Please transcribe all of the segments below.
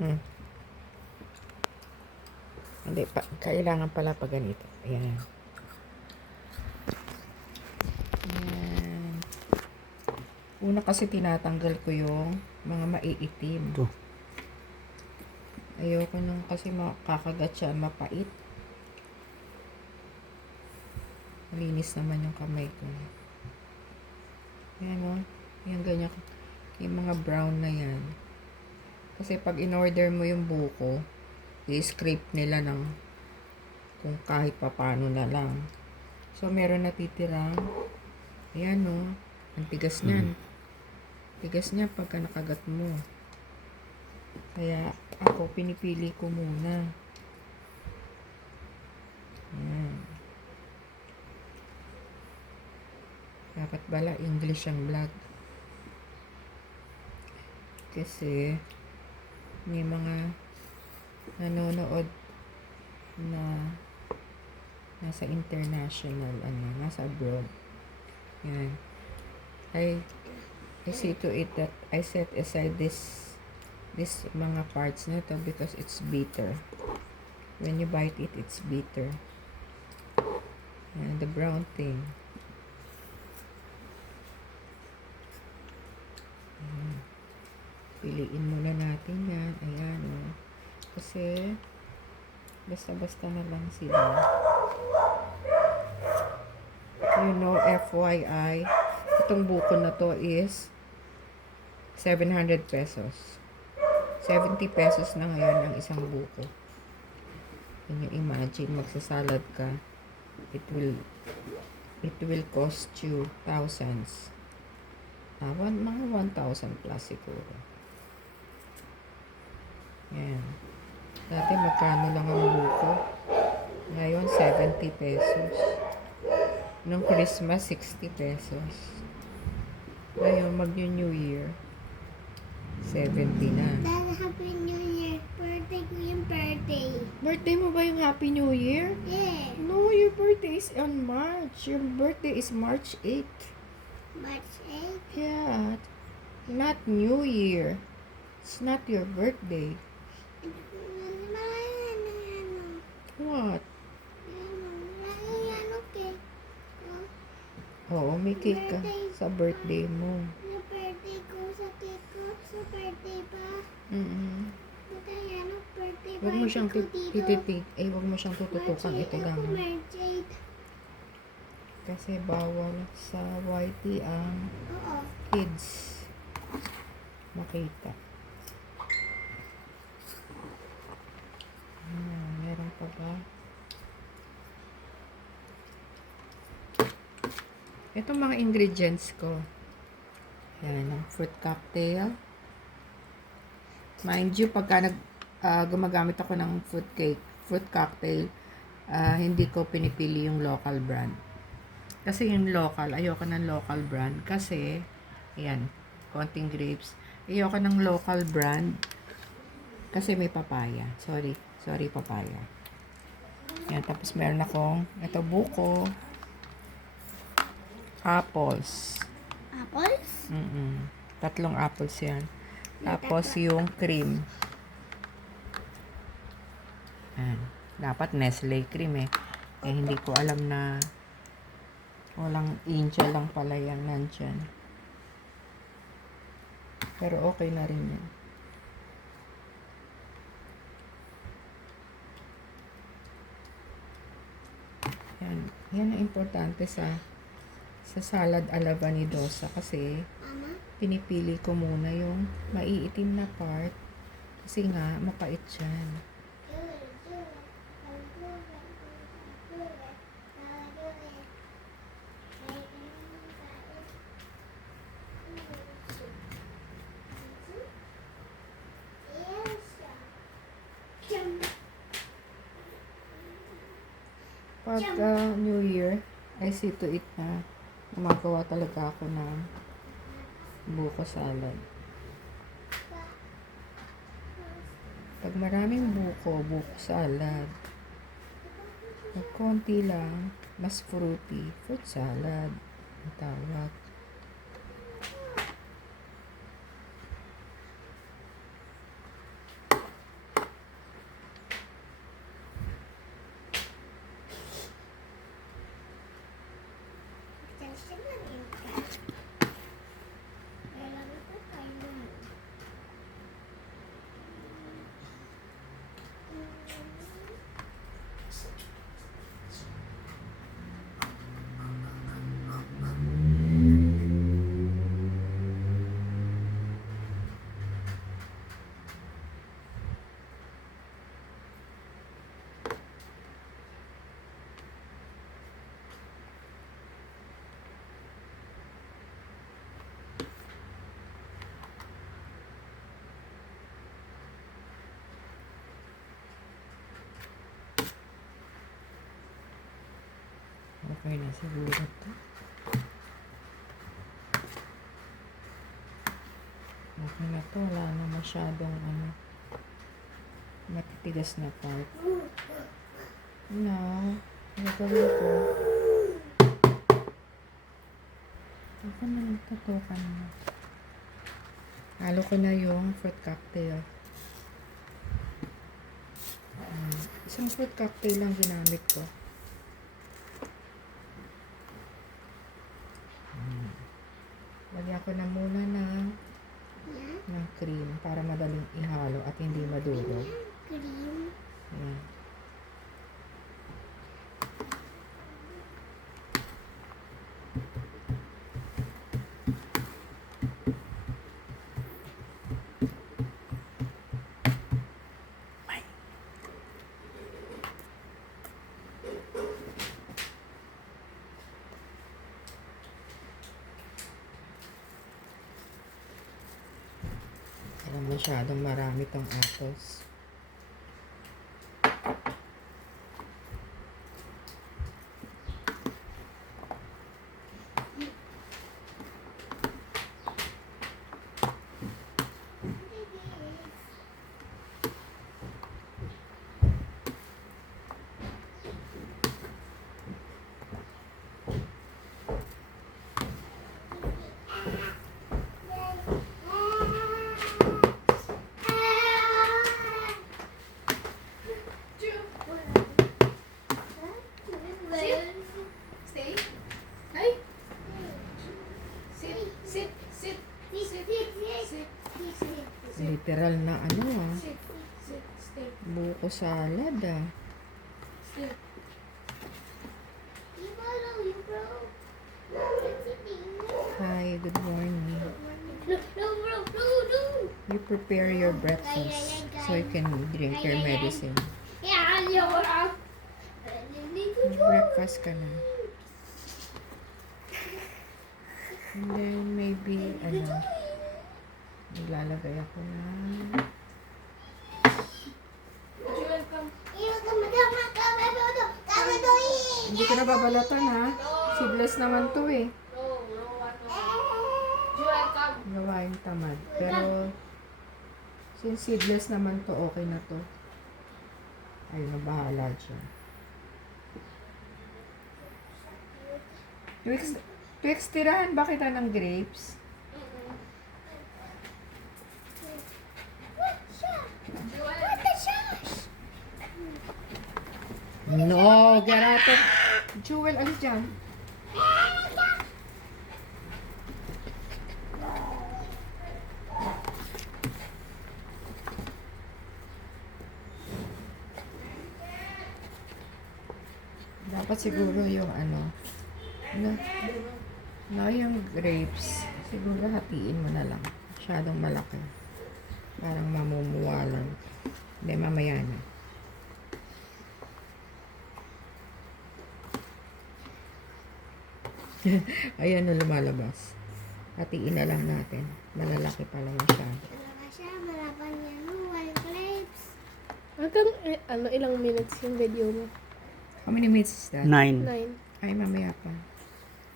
Hmm. Hindi pa, kailangan pala pa ganito. Ayan. Ayan. Una kasi tinatanggal ko yung mga maiitim. Ito. Ayoko nung kasi makakagat siya, mapait. Malinis naman yung kamay ko. Ayan o. Ayan ganyan. Yung mga brown na yan. Kasi pag in-order mo yung buko, i-scrape nila ng kung kahit papano na lang. So, meron natitirang. Ayan o. Ang tigas niyan. Tigas niya pagka nakagat mo. Kaya ako, pinipili ko muna. Ayan. Dapat bala English ang vlog. Kasi may mga nanonood na nasa international, nasa abroad. Yan. I see to it that I set aside this mga parts na to because it's bitter. When you bite it, it's bitter. And the brown thing. Piliin muna natin yan. Ayan o. Kasi basta-basta na lang sila. You know, FYI, itong buko na to is 700 pesos. 70 pesos na ngayon ang isang buko. Can you imagine, magsasalad ka, it will cost you thousands. Mga 1,000 plus siguro. Yan. Dati magkano lang ang buko? Ngayon, 70 pesos. Nung Christmas, 60 pesos. Ngayon, mag-New Year, 70 na. Dad, Happy New Year. Birthday ko yung birthday. Birthday mo ba yung Happy New Year? Yeah. No, your birthday is on March. Your birthday is March 8th. March 8th. Yeah. Not New Year. It's not your birthday. What? Oo, may cake ka sa birthday mo. Yung birthday ko sa cake ko. Sa birthday pa. Kaya birthday pa. Huwag mo siyang tititig. Huwag mo siyang tututukan. Ito lang. March 8th. Kasi bawal sa YT ang Oo. kids makita. Meron pa ba? Itong mga ingredients ko. Yan, ang fruit cocktail. Mind you, pagka gumagamit ako ng fruit cocktail, hindi ko pinipili yung local brand. Kasi yung local, ayoko ng local brand. Kasi, ayan, konting grapes. Ayoko ng local brand. Kasi may papaya. Sorry, papaya. Ayan, tapos meron akong, ito buko. Apples. Apples? 3 apples yan. Tapos yung cream. Ayan. Dapat Nestle cream eh. Hindi ko alam na walang angel lang pala yan nandyan. Pero okay na rin yan. Yan ang importante sa salad ala vanidosa kasi Mama? pinipili ko muna yung maiitim na part kasi nga mapait yan. Pag New Year, I see to it na gumagawa talaga ako ng buko salad. Pag maraming buko salad. Pag konti lang, mas fruity, fruit salad ang tawag. Okay na siguro to. Okay na to. Wala na masyadong matitigas na part. Now, gagawin ko. Ako na nagtatukan mo. Halo ko na yung fruit cocktail. Isang fruit cocktail lang ginamit ko. Lagyan ko na muna ng cream para madaling ihalo at hindi madurog. Cream. Ayan. Masyadong marami tong apples. Literal na buko salad Hi, good morning. You prepare your breakfast so you can drink your medicine. Breakfast ka na. And then maybe nilalagay ako na hindi ko na babalatan ha. Seedless naman to eh. Gawain tamad. Pero since seedless naman to, okay na to. Ayun na, bahala siya. Tirahan ba kita ng grapes? No, get out of... Jewel, alis dyan. Dapat siguro yung yung grapes, siguro hatiin mo na lang. Masyadong malaki. Parang mamumuwa lang. Hindi, mamaya na. Ayan na lumalabas. Hatiin na lang natin. Malalaki pala masyado. Malapan yan. One grapes. Hanggang ilang minutes yung video mo? How many minutes is that? 9. 9. Ay, mamaya pa.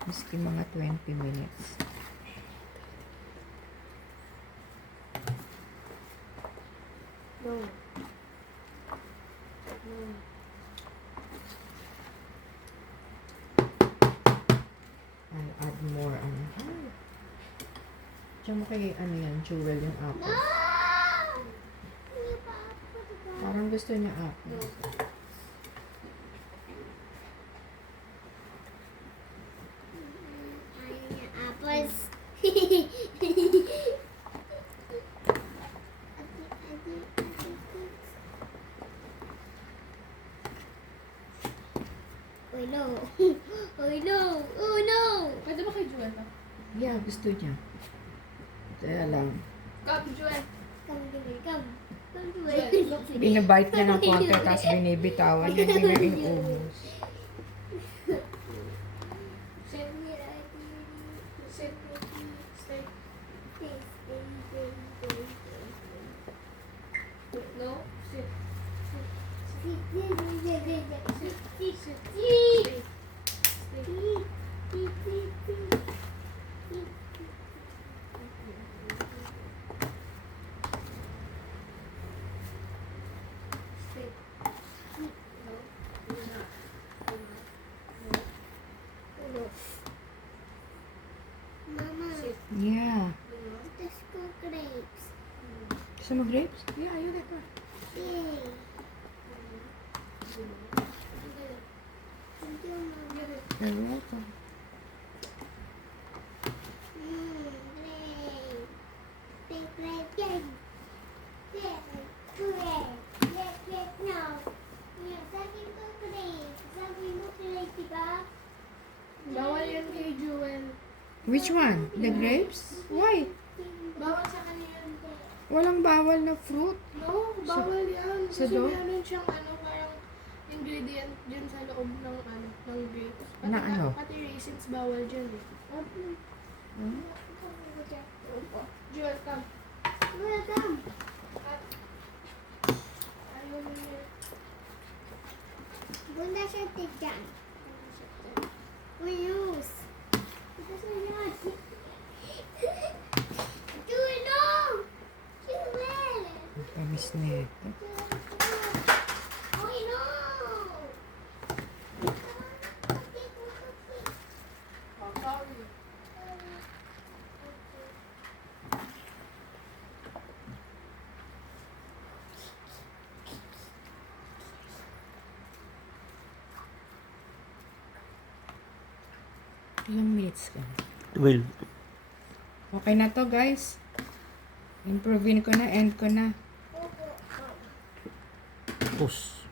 Maski mga 20 minutes. No. I'll add more Diyan mo kay yan, Jewel yung apple. Parang gusto niya apple. Apples. Oh no. Oh no. Oh no. Pwede ba kay Juan na? Yeah, gusto niya. Kaya lang. Come, Juan. Come, Juel, come. Come, Juan, Juel. look. Binabite niya ng konti, tapos binibitawan niya, hindi na inuubos. Sit. Sit. Stay. No. Sit. Stay. Stay. Gusto mo grapes? Yeah, you get one. Yay. Thank you, Mom. You're welcome. Play. Play. No. Yeah, sakin ko play. Sakin mo play, diba? Bawal yan kay Jewel. Which one? The grapes? Why? Bawal sa kanya yan. Walang bawal na fruit. No, bawal yan. sa Kasi dog? meron siyang parang ingredient dyan sa loob ng ng grapes. Na ano? Pati raisins bawal dyan eh. Hmm? Jewel, come. Welcome. Ayaw mo niya. Bunda siya tigyan. Use. Because we're not. Jewel, no! Jewel! Tamis nito. Oh, no! Oh, sorry. Ilang minutes ka na? 12. Okay na to, guys. Improving ko na, end ko na. Tapos,